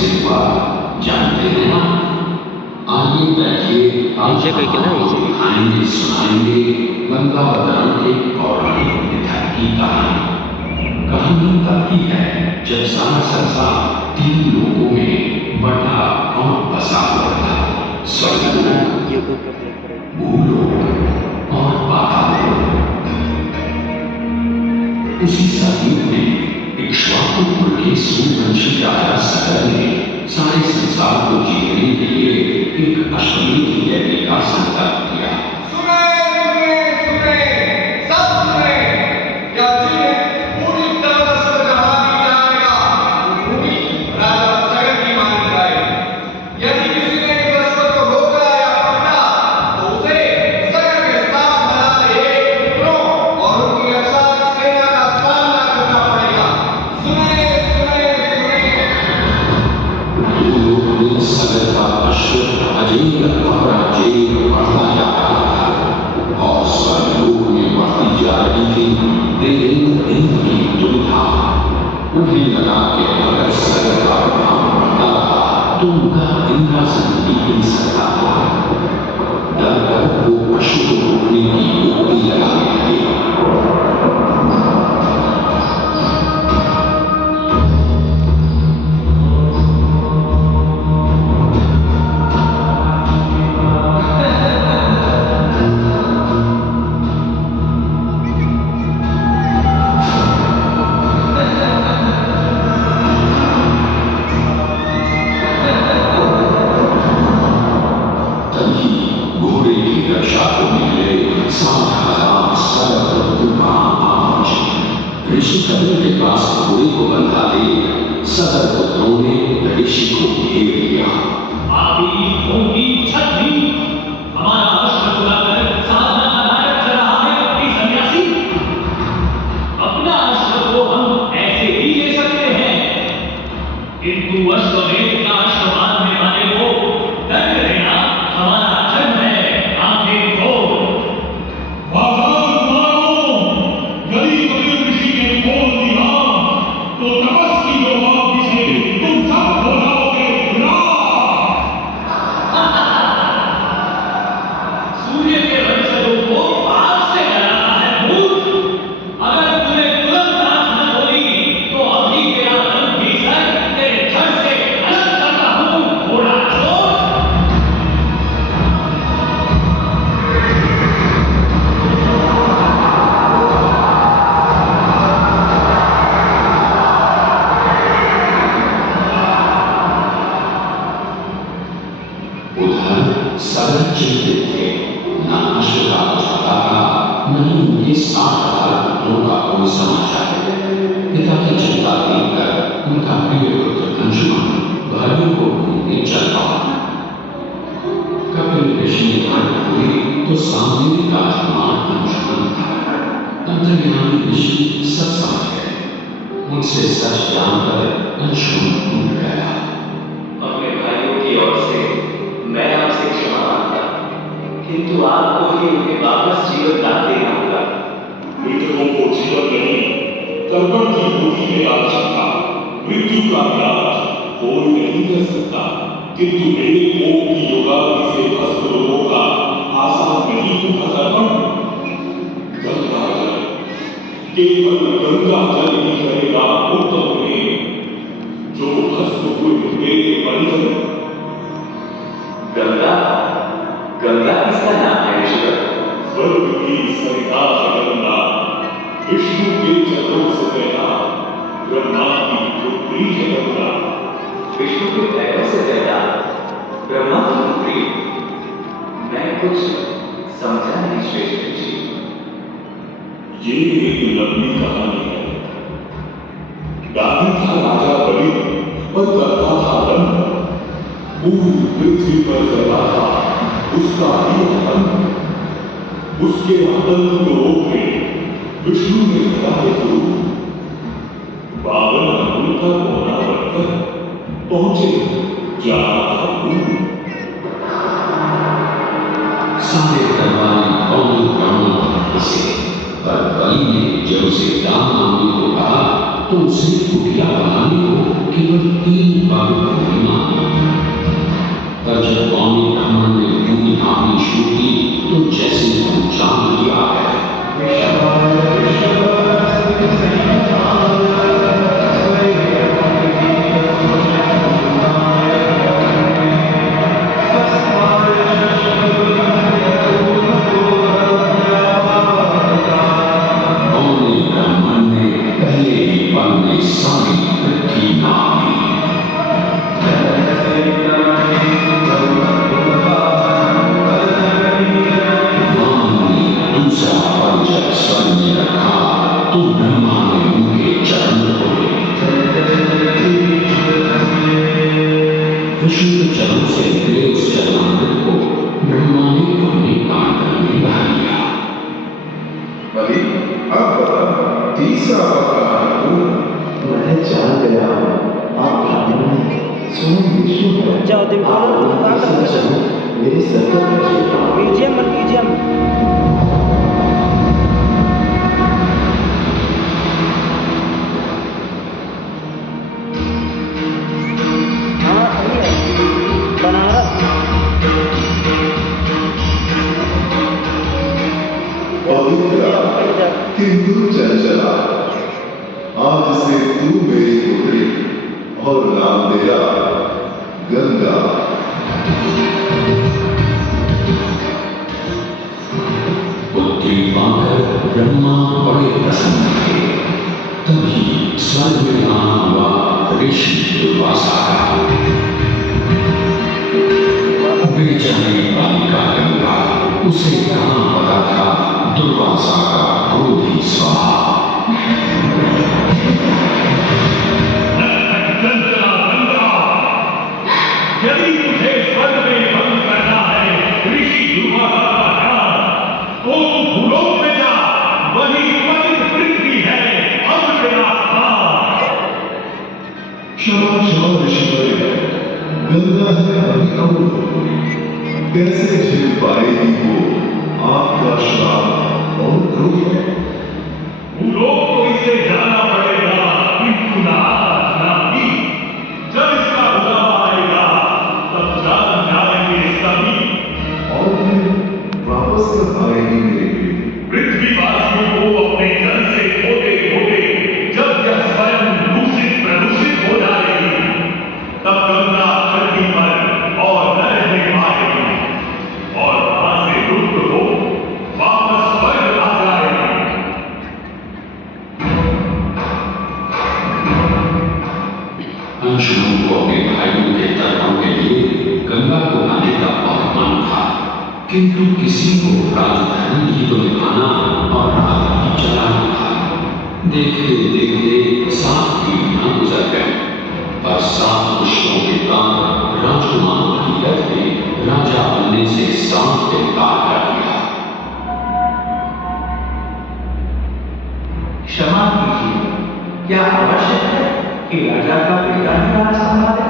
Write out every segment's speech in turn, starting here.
कैसे हुआ जानते हैं आप? आइए बैठिए, आज नीचे कोई हम किला है आपको नीचे। दिखाएंगे सुनाएंगे गंगावतरण के पौराणिक निधन की कहानी। कहानी तब की है जब सारा संसार 3 लोगों में बटा और बसा हुआ था। स्वर्गलोक, यूट्यूब पे प्ले करेगा। भूलोक और पाताल। उसी सतयुग में इक्ष्वाकु कुल के सूर्यवंशी राजा सगर ने सारे संसार को जीतने के लिए एक अश्वमेध यज्ञ का संकल्प किया। सुने सुने सुने सब सुने, क्या जिन्हें पूरी तरह से जमा दी जाएगा वो भूमि राजा सगर की मानी जाएगी। यदि किसी ने इस अश्व को रोका या पकड़ा तो उसे सगर के 7,001 पुत्रों और उनकी अक्षात सेना का सामना करना पड़ेगा। सुने सुने सुने। भूलोक में सगर का अश्व अजेय अपराजेय बढ़ता जा रहा था और स्वर्गलोक में बढ़ती जा रही थी देवेंद्र इंद्र की दुविधा। उन्हें लगा कि अगर सगर का प्रभाव बढ़ता रहा तो उनका इंद्रासन भी गिर सकता था। डर कर वो अश्व को रोकने की युक्ति लगाने लगे। तभी घोड़े की रक्षा को निकले 7,000 सरल तूफान आ पहुंचे। ऋषि कपिल के पास घोड़े को बंधा दे सदर पुत्रों ने ऋषि को घेर लिया। आपकी होगी छठी, हमारा अश्व चुराकर साधना का नाटक कर रहा है कपटी सन्यासी। अपना अश्व तो हम ऐसे ही ले सकते हैं, किंतु अश्वमेध का अश्व बांधने वाले को दंड देना हमारा धर्म है। आंखें खोल। वाजान कुमारों, यदि कपिल ऋषि ने खोल दिया तो तपस की जवाब से तुम सब हो जाओगे राख। सूर्य के वंशजों को आग से डराता है भूत। अगर तूने तुरंत आंख न खोली तो अभी तेरा दम भीतर तेरे घर से अलग करता हूं। घोड़ा छोड़। उधर सगर चिंतित थे, न अश्व का कुछ पता था, न ही उनके 7,000 पुत्रों का कोई समाचार। पिता की चिंता देखकर उनका प्रिय पुत्र अंशुमन भाइयों को ढूंढने चल पड़ा। कपिल ऋषि निकट हुए तो सामने राजकुमार अंशुमन था। अंतर्यामी ऋषि सब समझ गए। उनसे सच जानकर अंशुमन टूट गया। अपने भाइयों की ओर से मैं आपसे क्षमा मांगता हूं, किंतु आपको ही उन्हें वापस जीवन दान देना होगा। मृतकों को जीवन नहीं, तर्पण की होती है आवश्यकता। मृत्यु का इलाज कोई नहीं कर सकता, किंतु मेरे कोप की योगाग्नि से भस्म लोगों का आसान नहीं होगा तर्पण। गंगा जल, केवल गंगा जल ही करेगा मुक्त हुए जो भस्म हुए मेरे बंधन। गंगा, गंगा किसका नाम है ऋषिवर? स्वर्ग की सरिता है गंगा, विष्णु के चरणों से पैदा, ब्रह्मा की पुत्री है गंगा। विष्णु के पैरों से पैदा, ब्रह्मा की पुत्री। मैं कुछ समझा नहीं श्रेष्ठ ऋषि। ये एक लंबी कहानी है। दादी था राजा बलि, पर करता था दंड। पूरी पृथ्वी पर फैला था उसका ही आतंक। उसके आतंक को रोकने विष्णु ने धरा एक रूप। 52 अंगुल का कोना बनकर पहुंचे जहां था दूर। सारे दरबारी कौन प्राणों पर हंसे, पर बलि ने जब उसे दान मांगने को कहा तो उसे कुटिया बनाने को केवल 3 पग पूर्णिमा की। पर जब कौमी ब्राह्मण ने पूरी कहानी शुरू की तो जैसे वो जान लिया है। कौमी ब्राह्मण ने पहले ही पल में सारी पृथ्वी नाप ली। दूसरा पल जब स्वर्ग में रखा तो ब्रह्मा ने उनके चरण धोए। विष्णु के चरणों से निकले उस चरणामृत को ब्रह्मा ने अपने कांधों में बहा लिया। बलि, अब तीसरा पग कहाँ है? मैं जान गया आप ब्राह्मण हैं, स्वयं विष्णु हैं। जाओ दिन आप लोग तीसरा चरण मेरे सर पर रखिएगा। बीजीएम मत बीजीएम। हाँ सही है, बनारस। पवित्र किंतु चंचला, आज से तू मेरी पुत्री और नाम तेरा गंगा। पुत्री पाकर ब्रह्मा बड़े प्रसन्न थे। तभी स्वर्ग में आना हुआ ऋषि दुर्वासा का। बेचारी बालिका गंगा, उसे कहाँ पता था दुर्वासा का क्रोधी स्वभाव। चंचला गंगा, यदि तुझे स्वर्ग में बंद करना है ऋषि दुर्वासा का ध्यान, तो भूलोक में जा, वही पतित पृथ्वी है अब तेरा स्थान। क्षमा क्षमा ऋषिवर्य, गंगा है अभी अमृत, कैसे झेल पाएगी वो आपका श्राप और क्रोध? भूलोक को इसे जाना पड़ेगा, किंतु ना आज ना ही। जब इसका बुलावा आएगा तब जान जाएंगे सभी। और फिर वापस कब आएगी मेरी बेटी? पृथ्वीवासियों को अपने जल से धोते धोते जब यह स्वयं दूषित प्रदूषित हो जाएगी, तब गंगा धरती पर और न रहने पाएगी और वहां से लुप्त हो वापस स्वर्ग आ जाएगी। अंशुमन को अपने भाइयों के तर्पण के लिए गंगा को लाने का बहुत मन था, किंतु किसी को राजधर्म ही तो निभाना और रात ही चलाना था। देखते देखते 7 पीढ़ियां गुजर गई, पर 7 पुष्पों के बाद राजकुमार भगीरथ ने राजा बनने से साफ इनकार कर दिया। क्षमा कीजिए, क्या आवश्यक है कि राजा का बेटा ही राज संभाले?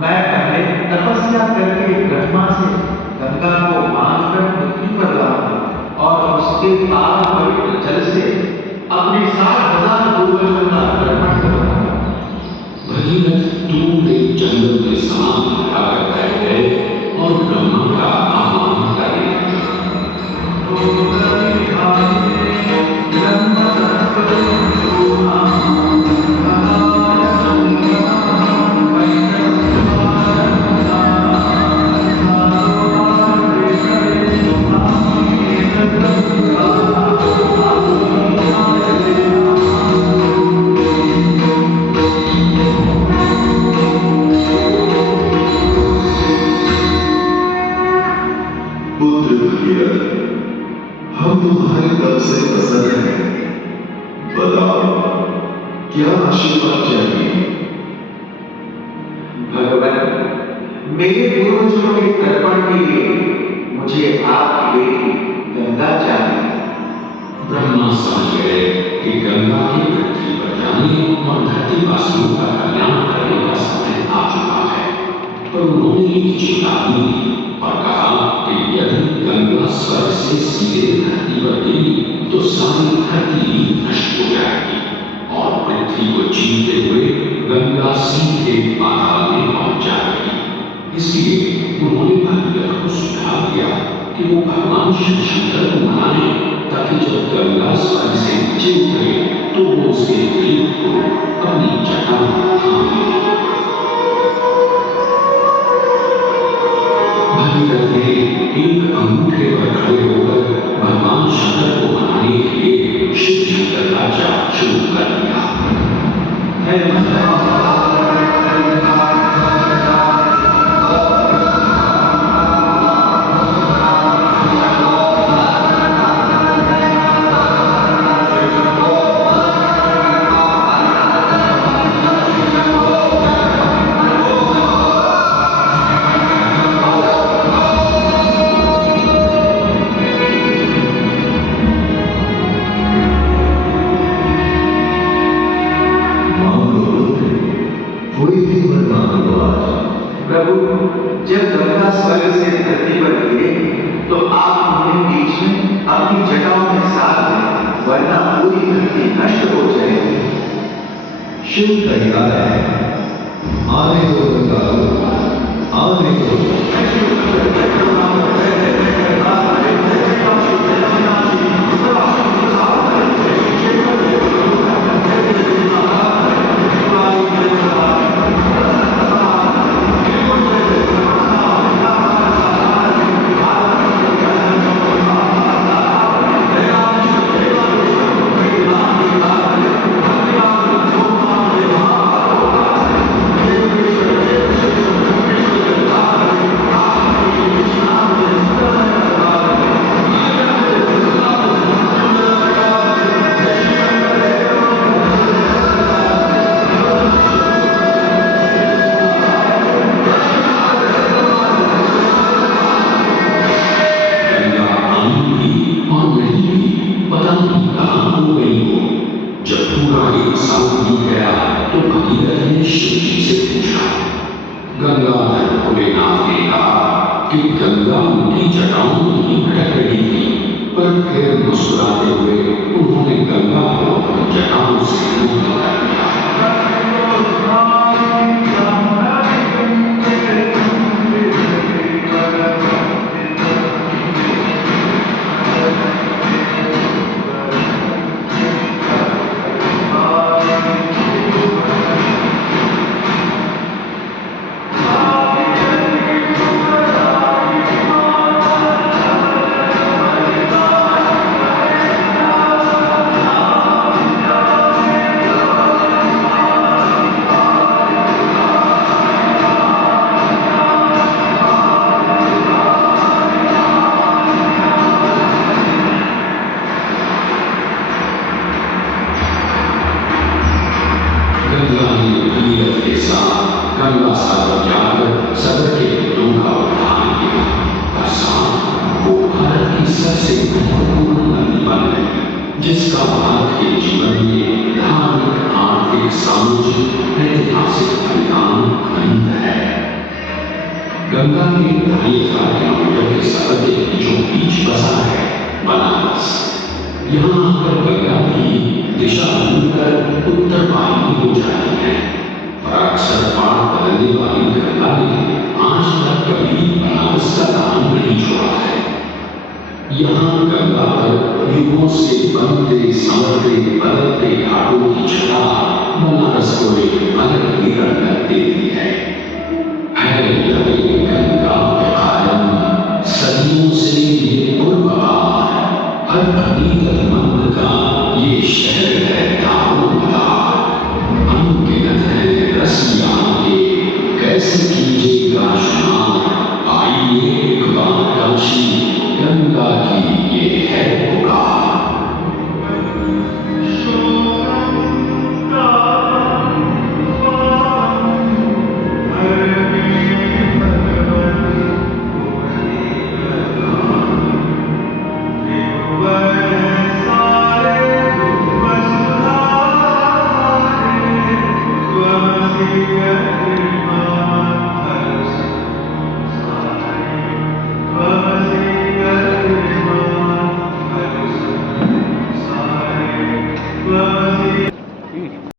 मैं पहले तपस्या करके ब्रह्मा से गंगा को मानकर पृथ्वी पर लाऊंगा और उसके पावन पवित्र जल से अपने 60,000 पूर्वजों का तर्पण करूंगा। भगीरथ दूर एक जंगल में स्नान कराकर बैठ गए और ब्रह्मा का आह्वान करने लगे। पुत्र भगीरथ, हम तुम्हारे तप से प्रसन्न हैं। बताओ, क्या आशीर्वाद चाहिए? भगवान, मेरे पूर्वजों के तर्पण के लिए मुझे आपकी बेटी गंगा चाहिए। ब्रह्मा समझ गए कि गंगा की पृथ्वी पर जाने और धरती वासियों का कल्याण करने का समय आ चुका है, पर उन्होंने एक चेतावनी दी और कहा कि यदि गंगा स्वर्ग से सीधे धरती पर गिरी तो सारी धरती ही नष्ट हो जाएगी और पृथ्वी को छीनते हुए गंगा सीधे पाताल में पहुंच जाएगी। इसलिए उन्होंने भगीरथ को सुझाव दिया कि वो भगवान शिव शंकर को मनाए, ताकि जब गंगा स्वर्ग से नीचे उतरे तो वो उसके तीर्थ को अपनी जटा में थाम ले। भगीरथ ने एक अंगूठे पर खड़े होकर भगवान शंकर को मनाने के लिए शिव शंकर का जाप शुरू कर दिया। प्रभु, जब गंगा स्वर्ग से धरती पर गिरे तो आप उन्हें बीच में अपनी जटाओं में साथ दें, वरना पूरी धरती नष्ट हो जाएगी। शिव तैयार है, आने दो गंगा, आने दो। गंगाधर भोलेनाथ ने कहा कि गंगा उनकी जटाओं में ही भटक रही थी, पर फिर मुस्कुराते हुए उन्होंने गंगा को अपनी जटाओं से मुक्त कर दिया। गंगा सागर जाकर सगर के हितों का उद्धार किया और साथ वो भारत की सबसे महत्वपूर्ण नदी बन गई, जिसका भारत के जीवन में धार्मिक, आर्थिक, सामाजिक, ऐतिहासिक परिणाम अनंत है। गंगा के 2,500 किलोमीटर के सगर के बीचों बीच बसा है बनारस। यहाँ आकर गंगा की दिशा बदलकर उत्तर वाहिनी हो जाती है, पर अक्सर पार बदलने वाली गंगा ने आज तक कभी बनारस का दान नहीं छोड़ा है। यहाँ गंगा पर युगों से बनते संवरते बदलते घाटों की छटा बनारस को एक अलग ही रंगत देती है।